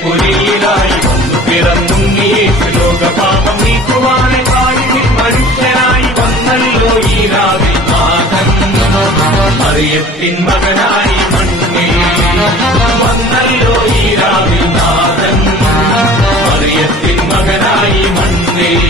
പുരിയിലായി വന്നു പിറന്നുണ്ണീയേശു ലോകപാപം നീക്കുവാനെ കാലിൽ മനുഷ്യനായി വന്നല്ലോ ഈ രാവിൽ നാഥൻ മറിയത്തിൻ മകനായി മണ്ണിൽ വന്നല്ലോ ഈ രാവിൽ നാഥൻ മറിയത്തിൻ മകനായി മണ്ണിൽ